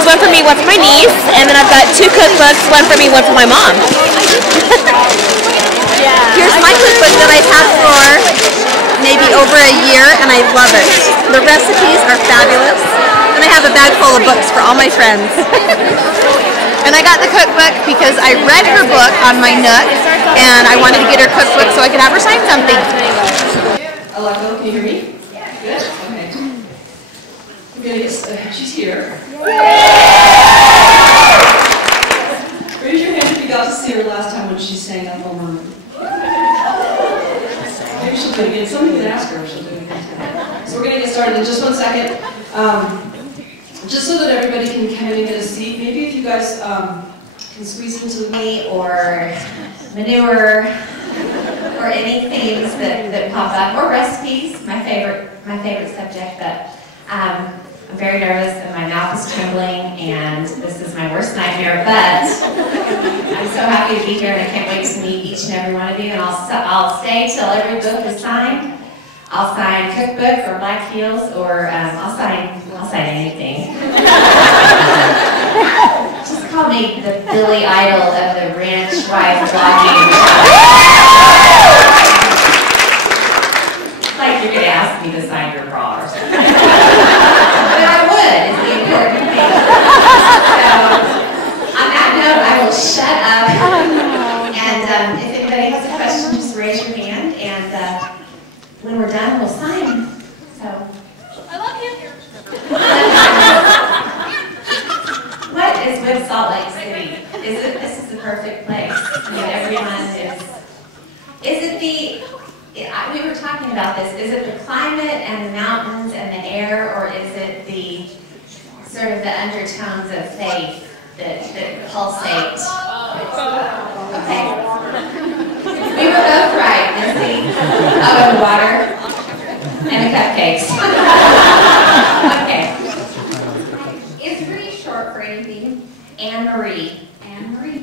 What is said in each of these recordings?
recipes, one for me, one for my niece, and then I've got 2 cookbooks, one for me, one for my mom. Here's my cookbook that I've had for maybe over a year, and I love it. The recipes are fabulous, and I have a bag full of books for all my friends. And I got the cookbook because I read her book on my Nook, and I wanted to get her cookbook so I could have her sign something. Hello, can you hear me? Yeah. Good? Okay. We're gonna get, she's here. Raise your hand if you got to see her last time when she sang that home run. Maybe she'll do it again. Somebody can ask her if she'll do it again. So we're gonna get started in just one second. Just so that everybody can come in and get a seat, maybe if you guys can squeeze into me or manure or any things that pop up, or recipes, my favorite subject, but I'm very nervous and my mouth is trembling and this is my worst nightmare, but I'm so happy to be here and I can't wait to meet each and every one of you, and I'll stay till every book is signed. I'll sign cookbook or black heels, or I'll sign anything. Just call me the Billy Idol of the ranch wife vlogging. Like you're gonna ask me to sign your bra or something. But I would, is the important thing. So on that note, I will shut up. And if anybody has a question, just raise your hand, and when we're done, we'll sign. So, I love you. What is with Salt Lake City? This is the perfect place. I mean, everyone is. Is it the? We were talking about this. Is it the climate and the mountains and the air, or is it the sort of the undertones of faith that pulsate? Okay. We were both right, Missy. Oh, and water. And the cupcakes. Okay. Is Marie short for anything? Anne Marie. Anne Marie.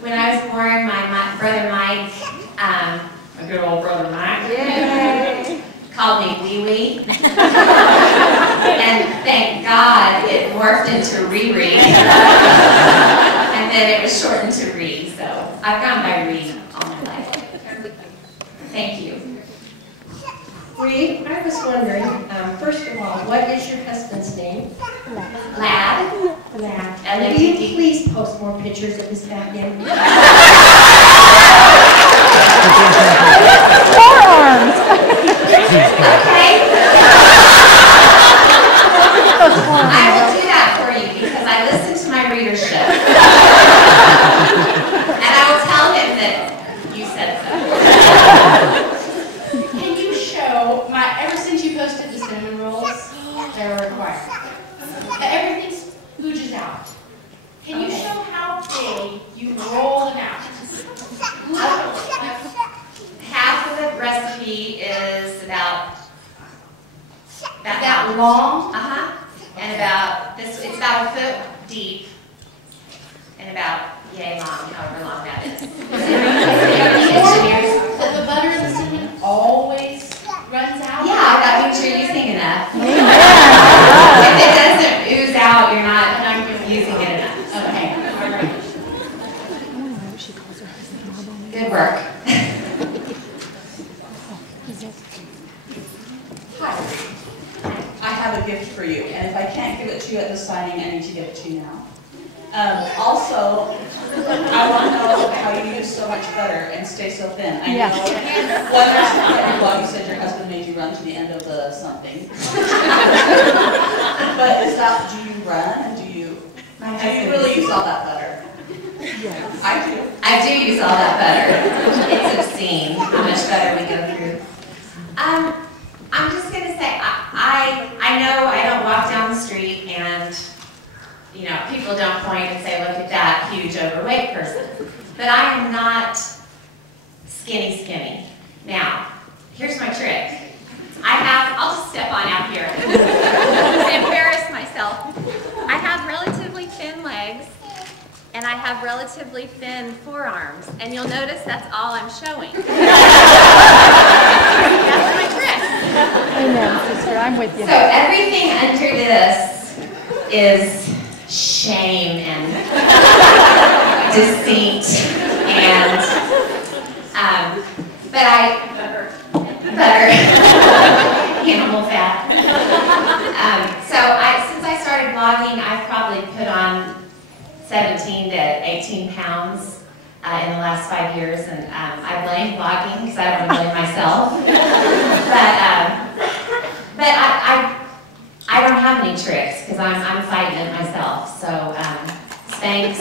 When I was born, my brother Mike, my good old brother Mike, called me Wee Wee. And thank God it morphed into Riri. And then it was shortened to Ree, so I've gone by Ree all my life. Thank you. Ree, I was wondering, first of all, what is your husband's name? Lad. Lad. Will you please post more pictures of his back end? Forearms! Okay. I will do that for you because I listen to my readership. And I will tell him that you said so. Can you show ever since you posted the cinnamon rolls, they're required. Everything spooges out. Can you show how big you roll them out? Half of the recipe is about that long? And it's about a foot deep and about yay long, however long that is. But the butter and the cinnamon always runs out? Yeah, that means you're using enough. If it doesn't ooze out, you're not using it enough. Okay. Good work. Hi. I have a gift for you, and if I can't give it to you at the signing, I need to give it to you now. Also, I want to know how you use so much butter and stay so thin. I know one recipe on your blog, you said your husband made you run to the end of the something. But do you run, and do you really use all that butter? Yes. I do. I do use all that butter. It's obscene how much butter we go through. I'm just going to say, I know I don't walk down the street and, people don't point and say, look at that huge overweight person. But I am not skinny. Now, here's my trick. I'll just step on out here to embarrass myself. I have relatively thin legs and I have relatively thin forearms. And you'll notice that's all I'm showing. That's my trick. Amen, sister. I'm with you. So everything under this is shame and deceit and butter, animal fat. Since I started blogging, I've probably put on 17 to 18 pounds in the last 5 years, and I blame blogging because I don't want to blame myself. But I don't have any tricks because I'm fighting it myself. So Spanx.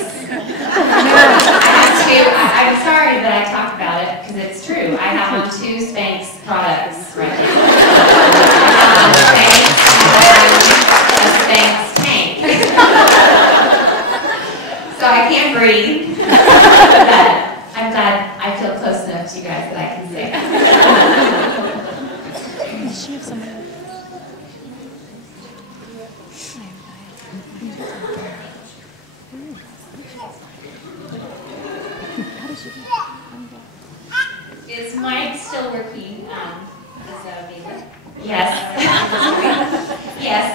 I'm sorry that I talk about it because it's true. I have on 2 Spanx products right now. I have a Spanx tank. So I can't breathe. But I'm glad I feel close enough to you guys that I can say that. Does she have somebody? Is Mike still working as a bailiff? Yes. Yes.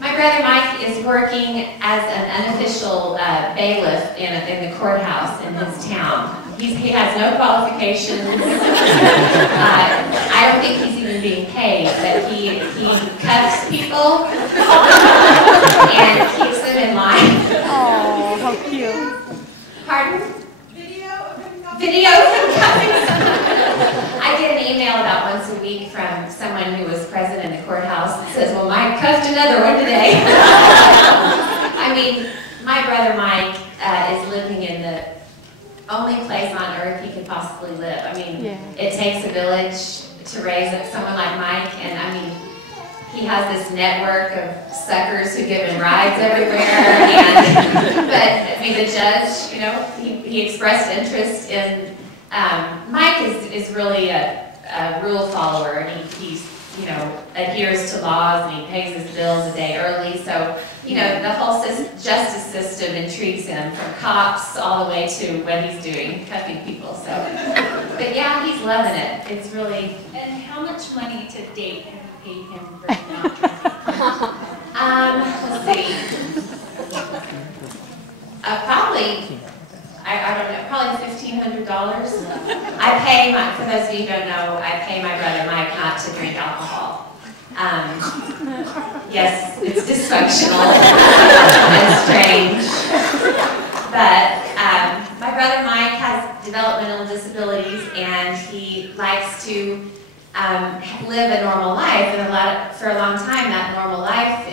My brother Mike is working as an unofficial bailiff in the courthouse in his town. He has no qualifications. I don't think he's even being paid, but he cuffs people and keeps them in line. Oh, how cute. Pardon? Video of him cuffing someone. I get an email about once a week from someone who was present in the courthouse that says, well, Mike cuffed another one today. I mean, my brother Mike is living in the only place on earth he could possibly live. I mean, It takes a village to raise someone like Mike, and I mean, he has this network of suckers who give him rides everywhere. But I mean, the judge, you know, he expressed interest in. Mike is really a rule follower, and he's you know, adheres to laws, and he pays his bills a day early. So, you know, the whole justice system intrigues him, from cops all the way to what he's doing, cuffing people. So, but yeah, he's loving it. It's really. And how much money to date have you paid him for not drinking? Let's see. Probably. I don't know, probably $1,500. I pay for those of you who don't know, I pay my brother Mike not to drink alcohol. Yes, it's dysfunctional and strange. But my brother Mike has developmental disabilities, and he likes to live a normal life. And for a long time, that normal life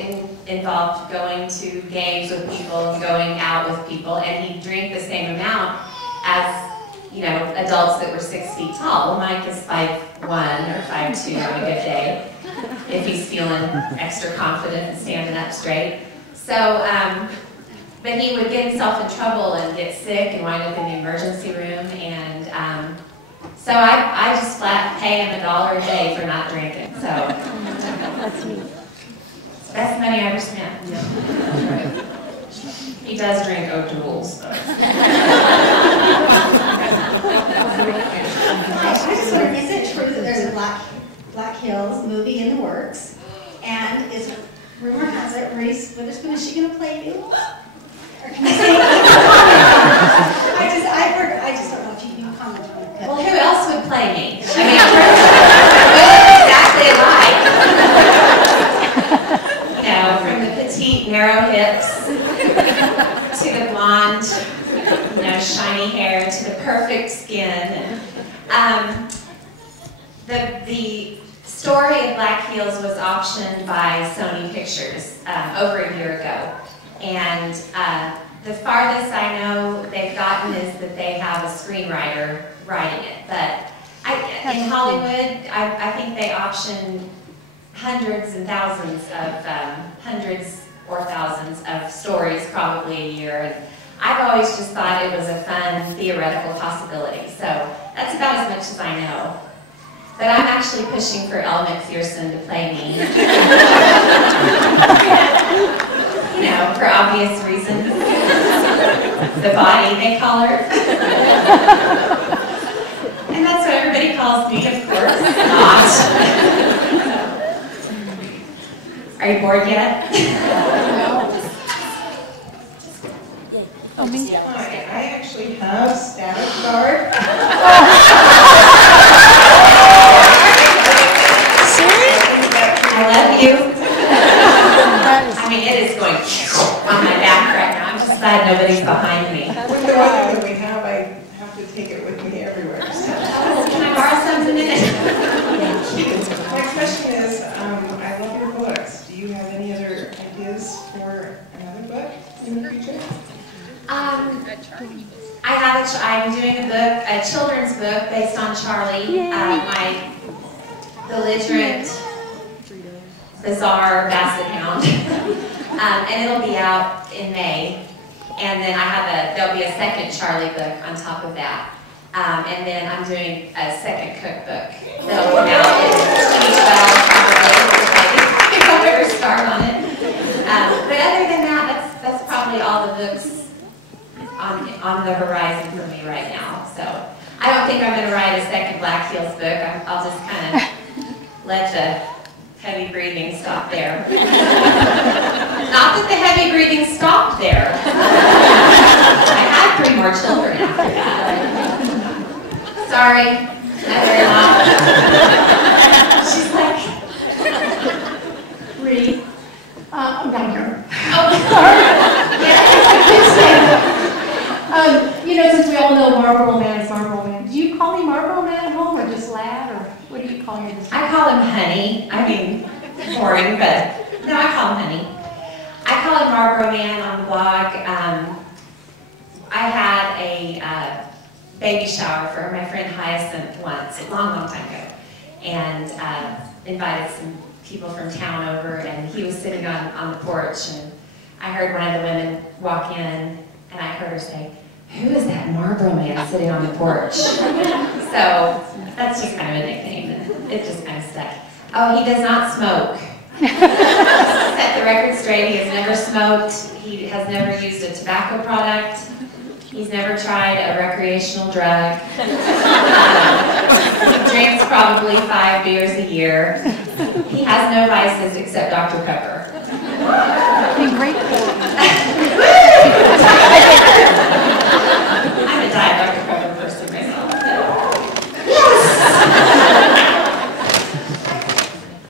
involved going to games with people, going out with people, and he'd drink the same amount as, you know, adults that were 6 feet tall. Well, Mike is 5'1" or 5'2" on a good day, if he's feeling extra confident and standing up straight. So, but he would get himself in trouble and get sick and wind up in the emergency room, and so I just flat pay him $1 a day for not drinking. So That's neat. Best money I ever spent. He does drink O'Doul's, though. I just wonder, is it true that there's a Black Hills movie in the works? And rumor has it, Reese Witherspoon, is she going to play you? Or can you say I just don't know if you can comment on it. Well, who else would play me? I mean, who exactly alike? You know, from the petite, narrow hips to the blonde, you know, shiny hair to the perfect skin. The story of Black Heels was optioned by Sony Pictures over a year ago, and the farthest I know they've gotten is that they have a screenwriter writing it. But in Hollywood, I think they option hundreds or thousands of stories probably a year. And I've always just thought it was a fun theoretical possibility. So that's about as much as I know. But I'm actually pushing for Elle McPherson to play me. You know, for obvious reasons. The body, they call her. And that's what everybody calls me, of course. Not. Are you bored yet? me? Hi, I actually have static guard. I love you. I mean, it is going on my back right now. I'm just glad nobody's behind me. With the weather that we have, I have to take it with me everywhere. So. Can I borrow something in it? My question is, I love your books. Do you have any other ideas for another book in the future? I'm doing a book, a children's book based on Charlie, my belligerent, bizarre basset hound. And it'll be out in May. And then there'll be a second Charlie book on top of that. And then I'm doing a second cookbook that'll come out in 2012 probably, if I ever start on it. But other than that, that's probably all the books on the horizon for me right now. So I don't think I'm going to write a second Black Heels book. I'll just kind of let the heavy breathing stop there. Not that the heavy breathing stopped there. I had 3 more children after that. Sorry, not very long. She's like, Ree, I'm down here. oh, sorry. You know, since we all know Marlboro Man is Marlboro Man, do you call me Marlboro Man at home or just Lad, or what do you call him? I call him Honey. I mean, boring, but no, I call him Honey. I call him Marlboro Man on the blog. I had a baby shower for my friend Hyacinth once, a long, long time ago, and invited some people from town over, and he was sitting on the porch, and I heard one of the women walk in, and I heard her say, "Who is that Marlboro Man sitting on the porch?" So that's just kind of a nickname, and it just kind of stuck. Oh, he does not smoke. Set the record straight, he has never smoked, he has never used a tobacco product, he's never tried a recreational drug. He drinks probably 5 beers a year. He has no vices except Dr. Pepper. Be grateful.